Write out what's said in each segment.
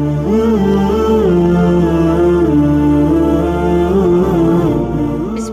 بسم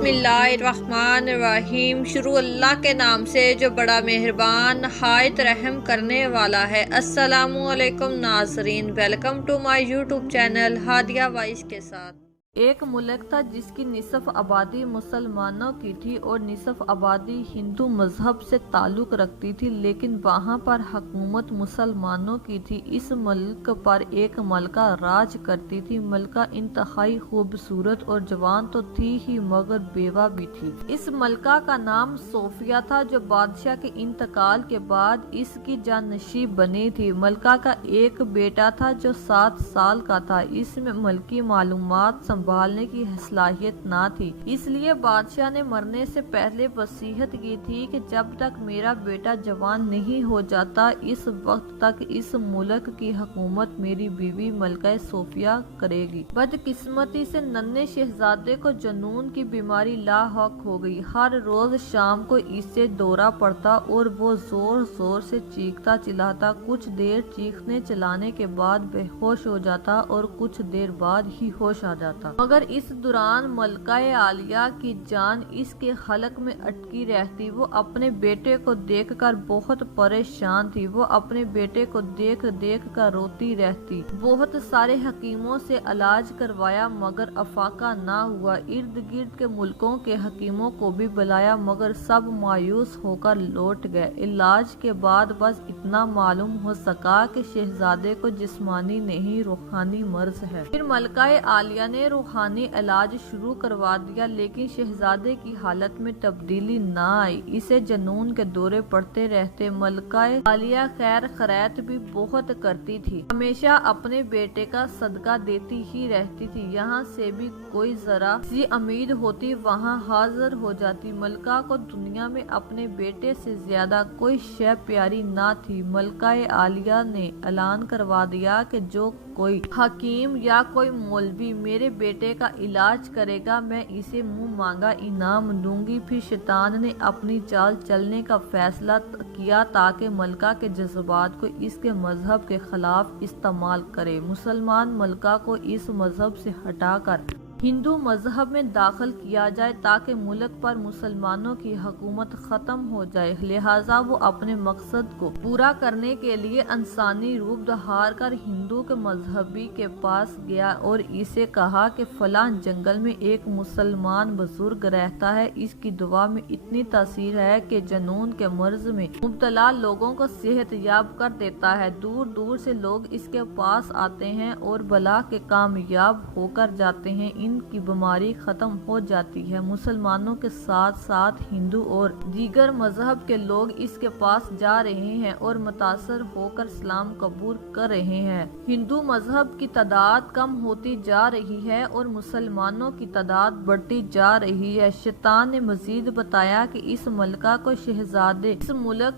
اللہ الرحمن الرحیم۔ شروع اللہ کے نام سے جو بڑا مہربان نہایت رحم کرنے والا ہے۔ السلام علیکم ناظرین، welcome to my YouTube channel Hadiya Voice کے ساتھ۔ ایک ملک تھا جس کی نصف آبادی مسلمانوں کی تھی اور نصف آبادی ہندو مذہب سے تعلق رکھتی تھی، لیکن وہاں پر حکومت مسلمانوں کی تھی۔ اس ملک پر ایک ملکہ راج کرتی تھی۔ ملکہ انتہائی خوبصورت اور جوان تو تھی ہی مگر بیوہ بھی تھی۔ اس ملکہ کا نام صوفیہ تھا، جو بادشاہ کے انتقال کے بعد اس کی جانشین بنی تھی۔ ملکہ کا ایک بیٹا تھا جو 7 سال کا تھا۔ اس میں ملکی معلومات سنبھالنے کی صلاحیت نہ تھی، اس لیے بادشاہ نے مرنے سے پہلے وصیت کی تھی کہ جب تک میرا بیٹا جوان نہیں ہو جاتا، اس وقت تک اس ملک کی حکومت میری بیوی ملکہ صوفیہ کرے گی۔ بدقسمتی سے ننھے شہزادے کو جنون کی بیماری لاحق ہو گئی۔ ہر روز شام کو اسے دورہ پڑتا اور وہ زور زور سے چیختا چلاتا۔ کچھ دیر چیخنے چلانے کے بعد بے ہوش ہو جاتا اور کچھ دیر بعد ہی ہوش آ جاتا، مگر اس دوران ملکہ عالیہ کی جان اس کے حلق میں اٹکی رہتی۔ وہ اپنے بیٹے کو دیکھ کر بہت پریشان تھی۔ وہ اپنے بیٹے کو دیکھ دیکھ کر روتی رہتی۔ بہت سارے حکیموں سے علاج کروایا مگر افاقہ نہ ہوا۔ ارد گرد کے ملکوں کے حکیموں کو بھی بلایا مگر سب مایوس ہو کر لوٹ گئے۔ علاج کے بعد بس اتنا معلوم ہو سکا کہ شہزادے کو جسمانی نہیں روحانی مرض ہے۔ پھر ملکہ عالیہ نے روحانی علاج شروع کروا دیا، لیکن شہزادے کی حالت میں تبدیلی نہ آئی۔ اسے جنون کے دورے پڑتے رہتے۔ ملکہ عالیہ خیر خیرات بھی بہت کرتی تھی، ہمیشہ اپنے بیٹے کا صدقہ دیتی ہی رہتی تھی۔ یہاں سے بھی کوئی ذرا سی امید ہوتی وہاں حاضر ہو جاتی۔ ملکہ کو دنیا میں اپنے بیٹے سے زیادہ کوئی شے پیاری نہ تھی۔ ملکہ عالیہ نے اعلان کروا دیا کہ جو کوئی حکیم یا کوئی مولوی میرے بیٹے کا علاج کرے گا، میں اسے منہ مانگا انعام دوں گی۔ پھر شیطان نے اپنی چال چلنے کا فیصلہ کیا تاکہ ملکہ کے جذبات کو اس کے مذہب کے خلاف استعمال کرے۔ مسلمان ملکہ کو اس مذہب سے ہٹا کر ہندو مذہب میں داخل کیا جائے تاکہ ملک پر مسلمانوں کی حکومت ختم ہو جائے۔ لہٰذا وہ اپنے مقصد کو پورا کرنے کے لیے انسانی روپ دھار کر ہندو کے مذہبی کے پاس گیا اور اسے کہا کہ فلاں جنگل میں ایک مسلمان بزرگ رہتا ہے، اس کی دعا میں اتنی تاثیر ہے کہ جنون کے مرض میں مبتلا لوگوں کو صحت یاب کر دیتا ہے۔ دور دور سے لوگ اس کے پاس آتے ہیں اور بلا کے کامیاب ہو کر جاتے ہیں، ان کی بیماری ختم ہو جاتی ہے۔ مسلمانوں کے ساتھ ساتھ ہندو اور دیگر مذہب کے لوگ اس کے پاس جا رہے ہیں اور متاثر ہو کر اسلام قبول کر رہے ہیں۔ ہندو مذہب کی تعداد کم ہوتی جا رہی ہے اور مسلمانوں کی تعداد بڑھتی جا رہی ہے۔ شیطان نے مزید بتایا کہ اس ملک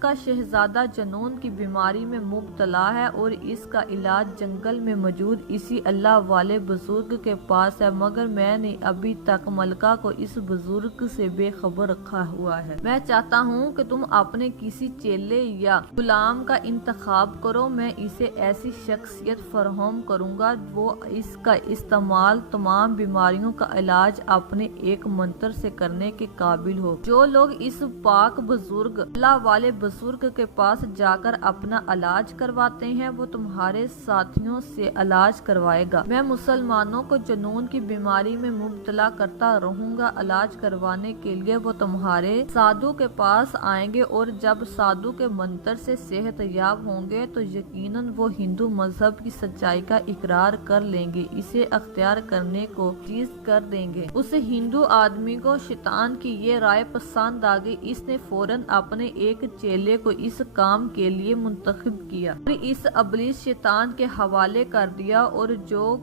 کا شہزادہ جنون کی بیماری میں مبتلا ہے اور اس کا علاج جنگل میں موجود اسی اللہ والے بزرگ کے پاس ہے، مگر میں نے ابھی تک ملکہ کو اس بزرگ سے بے خبر رکھا ہوا ہے۔ میں چاہتا ہوں کہ تم اپنے کسی چیلے یا غلام کا انتخاب کرو، میں اسے ایسی شخصیت فراہم کروں گا وہ اس کا استعمال تمام بیماریوں کا علاج اپنے ایک منتر سے کرنے کے قابل ہو۔ جو لوگ اس پاک بزرگ اللہ والے بزرگ کے پاس جا کر اپنا علاج کرواتے ہیں وہ تمہارے ساتھیوں سے علاج کروائے گا۔ میں مسلمانوں کو جنون کی بیماری میں مبتلا کرتا رہوں گا۔ علاج کروانے کے لیے وہ تمہارے سادھو کے پاس آئیں گے اور جب سادھو کے منتر سے صحت یاب ہوں گے تو یقیناً وہ ہندو مذہب کی سچائی کا اقرار کر لیں گے، اسے اختیار کرنے کو عزیز کر دیں گے۔ اس ہندو آدمی کو شیطان کی یہ رائے پسند آ گئی۔ اس نے فوراً اپنے ایک چیلے کو اس کام کے لیے منتخب کیا اور اس ابلیس شیطان کے حوالے کر دیا، اور جو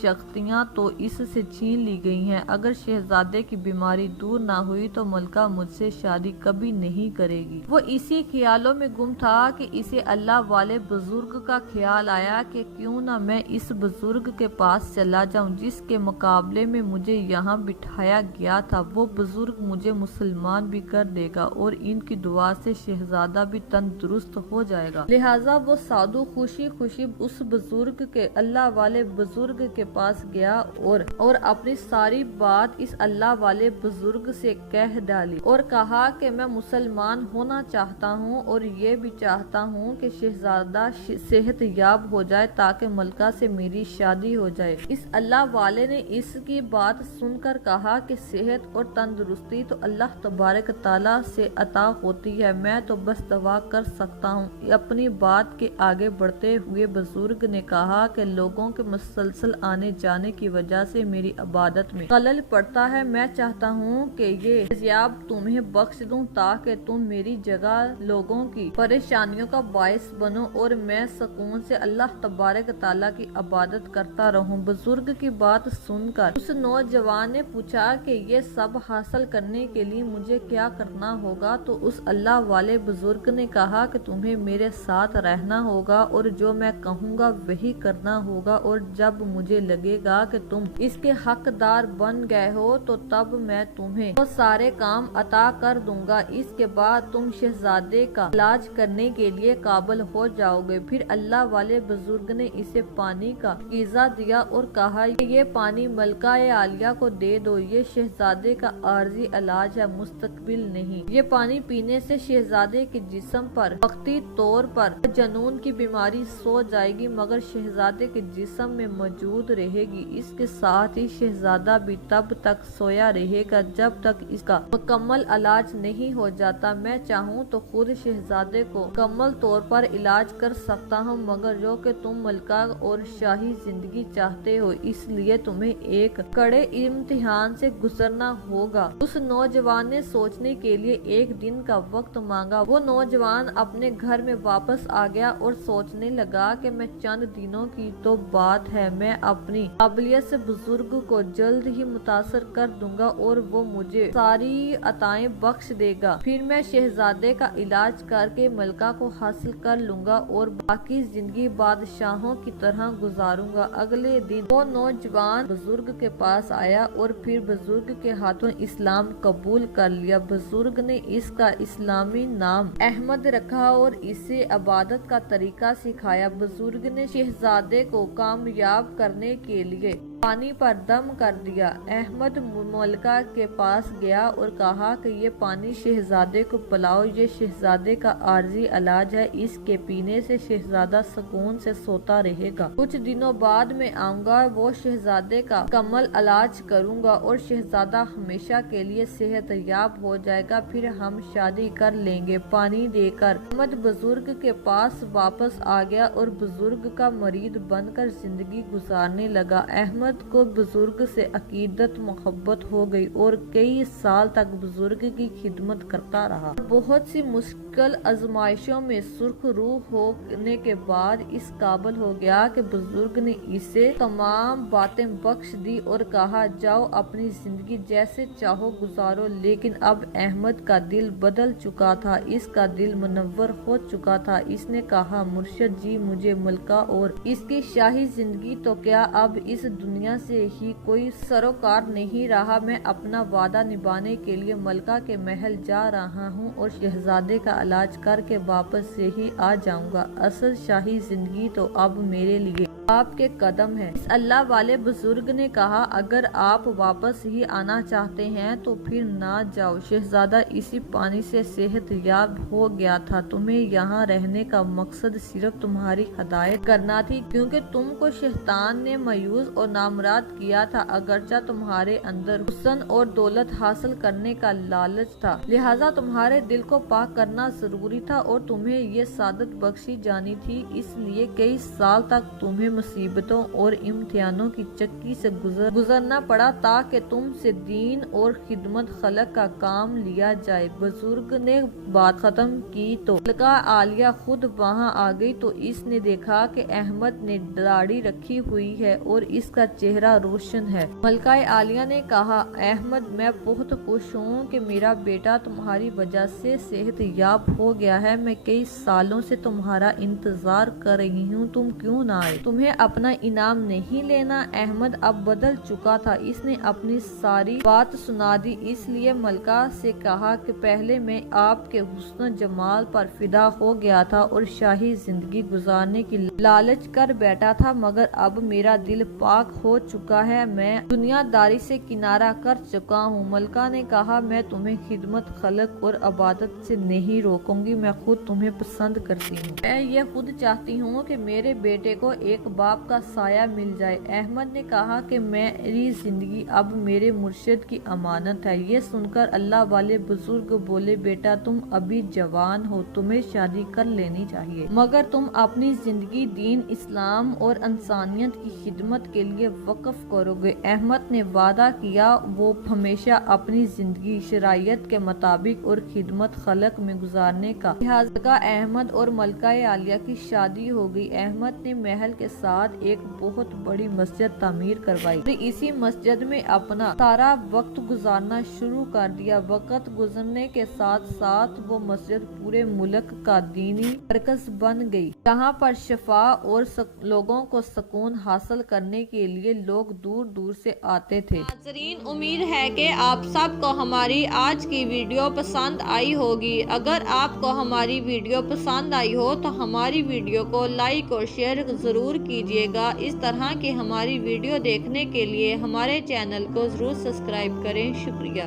شختیاں تو اس سے چھین لی گئی ہیں۔ اگر شہزادے کی بیماری دور نہ ہوئی تو ملکہ مجھ سے شادی کبھی نہیں کرے گی۔ وہ اسی خیالوں میں گم تھا کہ اسے اللہ والے بزرگ کا خیال آیا کہ کیوں نہ میں اس بزرگ کے پاس چلا جاؤں جس کے مقابلے میں مجھے یہاں بٹھایا گیا تھا۔ وہ بزرگ مجھے مسلمان بھی کر دے گا اور ان کی دعا سے شہزادہ بھی تندرست ہو جائے گا۔ لہٰذا وہ سادھو خوشی خوشی اس بزرگ کے اللہ والے بزرگ کے پاس گیا اور اپنی ساری بات اس اللہ والے بزرگ سے کہہ ڈالی اور کہا کہ میں مسلمان ہونا چاہتا ہوں اور یہ بھی چاہتا ہوں کہ شہزادہ صحت یاب ہو جائے تاکہ ملکہ سے میری شادی ہو جائے۔ اس اللہ والے نے اس کی بات سن کر کہا کہ صحت اور تندرستی تو اللہ تبارک تعالیٰ سے عطا ہوتی ہے، میں تو بس دعا کر سکتا ہوں۔ اپنی بات کے آگے بڑھتے ہوئے بزرگ نے کہا کہ لوگوں کے مسلسل آنے جانے کی وجہ سے میری عبادت میں خلل پڑتا ہے، میں چاہتا ہوں کہ یہ فیضیاب تمہیں بخش دوں تاکہ تم میری جگہ لوگوں کی پریشانیوں کا باعث بنو اور میں سکون سے اللہ تبارک تعالیٰ کی عبادت کرتا رہوں۔ بزرگ کی بات سن کر اس نوجوان نے پوچھا کہ یہ سب حاصل کرنے کے لیے مجھے کیا کرنا ہوگا؟ تو اس اللہ والے بزرگ نے کہا کہ تمہیں میرے ساتھ رہنا ہوگا اور جو میں کہوں گا وہی کرنا ہوگا، اور جب مجھے لگے گا کہ تم اس کے حقدار بن گئے ہو تو تب میں تمہیں وہ سارے کام عطا کر دوں گا۔ اس کے بعد تم شہزادے کا علاج کرنے کے لیے قابل ہو جاؤ گے۔ پھر اللہ والے بزرگ نے اسے پانی کا عیزہ دیا اور کہا کہ یہ پانی ملکہ عالیہ کو دے دو، یہ شہزادے کا عارضی علاج ہے، مستقبل نہیں۔ یہ پانی پینے سے شہزادے کے جسم پر وقتی طور پر جنون کی بیماری سو جائے گی مگر شہزادے کے جسم میں موجود رہے گی۔ اس کے ساتھ ہی شہزادہ بھی تب تک سویا رہے گا جب تک اس کا مکمل علاج نہیں ہو جاتا۔ میں چاہوں تو خود شہزادے کو مکمل طور پر علاج کر سکتا ہوں مگر جو کہ تم ملکہ اور شاہی زندگی چاہتے ہو اس لیے تمہیں ایک کڑے امتحان سے گزرنا ہوگا۔ اس نوجوان نے سوچنے کے لیے ایک دن کا وقت مانگا۔ وہ نوجوان اپنے گھر میں واپس آ گیا اور سوچنے لگا کہ میں چند دنوں کی تو بات ہے، میں اپنی قابلیت سے بزرگ کو جلد ہی متاثر کر دوں گا اور وہ مجھے ساری عطائیں بخش دے گا۔ پھر میں شہزادے کا علاج کر کے ملکہ کو حاصل کر لوں گا اور باقی زندگی بادشاہوں کی طرح گزاروں گا۔ اگلے دن وہ نوجوان بزرگ کے پاس آیا اور پھر بزرگ کے ہاتھوں اسلام قبول کر لیا۔ بزرگ نے اس کا اسلامی نام احمد رکھا اور اسے عبادت کا طریقہ سکھایا۔ بزرگ نے شہزادے کو کامیاب کرنے کے لیے پانی پر دم کر دیا۔ احمد ملکہ کے پاس گیا اور کہا کہ یہ پانی شہزادے کو پلاؤ، یہ شہزادے کا عارضی علاج ہے، اس کے پینے سے شہزادہ سکون سے سوتا رہے گا۔ کچھ دنوں بعد میں آؤں گا، وہ شہزادے کا مکمل علاج کروں گا اور شہزادہ ہمیشہ کے لیے صحت یاب ہو جائے گا، پھر ہم شادی کر لیں گے۔ پانی دے کر احمد بزرگ کے پاس واپس آ گیا اور بزرگ کا مرید بن کر زندگی گزارنے لگا۔ احمد کو بزرگ سے عقیدت محبت ہو گئی اور کئی سال تک بزرگ کی خدمت کرتا رہا۔ بہت سی مشکل آزمائشوں میں سرخ روح ہونے کے بعد اس قابل ہو گیا کہ بزرگ نے اسے تمام باتیں بخش دی اور کہا جاؤ اپنی زندگی جیسے چاہو گزارو۔ لیکن اب احمد کا دل بدل چکا تھا، اس کا دل منور ہو چکا تھا۔ اس نے کہا مرشد جی، مجھے ملکہ اور اس کی شاہی زندگی تو کیا اب اس دنیا سے ہی کوئی سروکار نہیں رہا۔ میں اپنا وعدہ نبھانے کے لیے ملکہ کے محل جا رہا ہوں اور شہزادے کا علاج کر کے واپس سے ہی آ جاؤں گا۔ اصل شاہی زندگی تو اب میرے لیے آپ کے قدم ہے۔ اس اللہ والے بزرگ نے کہا اگر آپ واپس ہی آنا چاہتے ہیں تو پھر نہ جاؤ۔ شہزادہ اسی پانی سے صحت یاب ہو گیا تھا۔ تمہیں یہاں رہنے کا مقصد صرف تمہاری ہدایت کرنا تھی کیونکہ تم کو شیطان نے مایوس اور نامراد کیا تھا، اگرچہ تمہارے اندر حسن اور دولت حاصل کرنے کا لالچ تھا، لہٰذا تمہارے دل کو پاک کرنا ضروری تھا اور تمہیں یہ سعادت بخشی جانی تھی، اس لیے کئی سال تک تمہیں مصیبتوں اور امتحانوں کی چکی سے گزرنا پڑا تاکہ تم سے دین اور خدمت خلق کا کام لیا جائے۔ بزرگ نے بات ختم کی تو ملکہ عالیہ خود وہاں آ گئی تو اس نے دیکھا کہ احمد نے داڑھی رکھی ہوئی ہے اور اس کا چہرہ روشن ہے۔ ملکہ عالیہ نے کہا، احمد میں بہت خوش ہوں کہ میرا بیٹا تمہاری وجہ سے صحت یاب ہو گیا ہے۔ میں کئی سالوں سے تمہارا انتظار کر رہی ہوں، تم کیوں نہ آئے؟ تمہیں اپنا انعام نہیں لینا؟ احمد اب بدل چکا تھا، اس نے اپنی ساری بات سنا دی۔ اس لیے ملکہ سے کہا کہ پہلے میں آپ کے حسن و جمال پر فدا ہو گیا تھا اور شاہی زندگی گزارنے کی لالچ کر بیٹھا تھا، مگر اب میرا دل پاک ہو چکا ہے، میں دنیا داری سے کنارہ کر چکا ہوں۔ ملکہ نے کہا، میں تمہیں خدمت خلق اور عبادت سے نہیں روکوں گی، میں خود تمہیں پسند کرتی ہوں۔ میں یہ خود چاہتی ہوں کہ میرے بیٹے کو ایک باپ کا سایہ مل جائے۔ احمد نے کہا کہ میری زندگی اب میرے مرشد کی امانت ہے۔ یہ سن کر اللہ والے بزرگ بولے، بیٹا تم ابھی جوان ہو، تمہیں شادی کر لینی چاہیے، مگر تم اپنی زندگی دین اسلام اور انسانیت کی خدمت کے لیے وقف کرو گے۔ احمد نے وعدہ کیا وہ ہمیشہ اپنی زندگی شرائط کے مطابق اور خدمت خلق میں گزارنے کا۔ لہٰذا احمد اور ملکہ عالیہ کی شادی ہو گئی۔ احمد نے محل کے ساتھ ایک بہت بڑی مسجد تعمیر کروائی اور اسی مسجد میں اپنا سارا وقت گزارنا شروع کر دیا۔ وقت گزرنے کے ساتھ ساتھ وہ مسجد پورے ملک کا دینی مرکز بن گئی، جہاں پر شفا اور لوگوں کو سکون حاصل کرنے کے لیے لوگ دور دور سے آتے تھے۔ ناظرین، امید ہے کہ آپ سب کو ہماری آج کی ویڈیو پسند آئی ہوگی۔ اگر آپ کو ہماری ویڈیو پسند آئی ہو تو ہماری ویڈیو کو لائک اور شیئر ضرور کیجیے گا۔ اس طرح کی ہماری ویڈیو دیکھنے کے لیے ہمارے چینل کو ضرور سبسکرائب کریں۔ شکریہ۔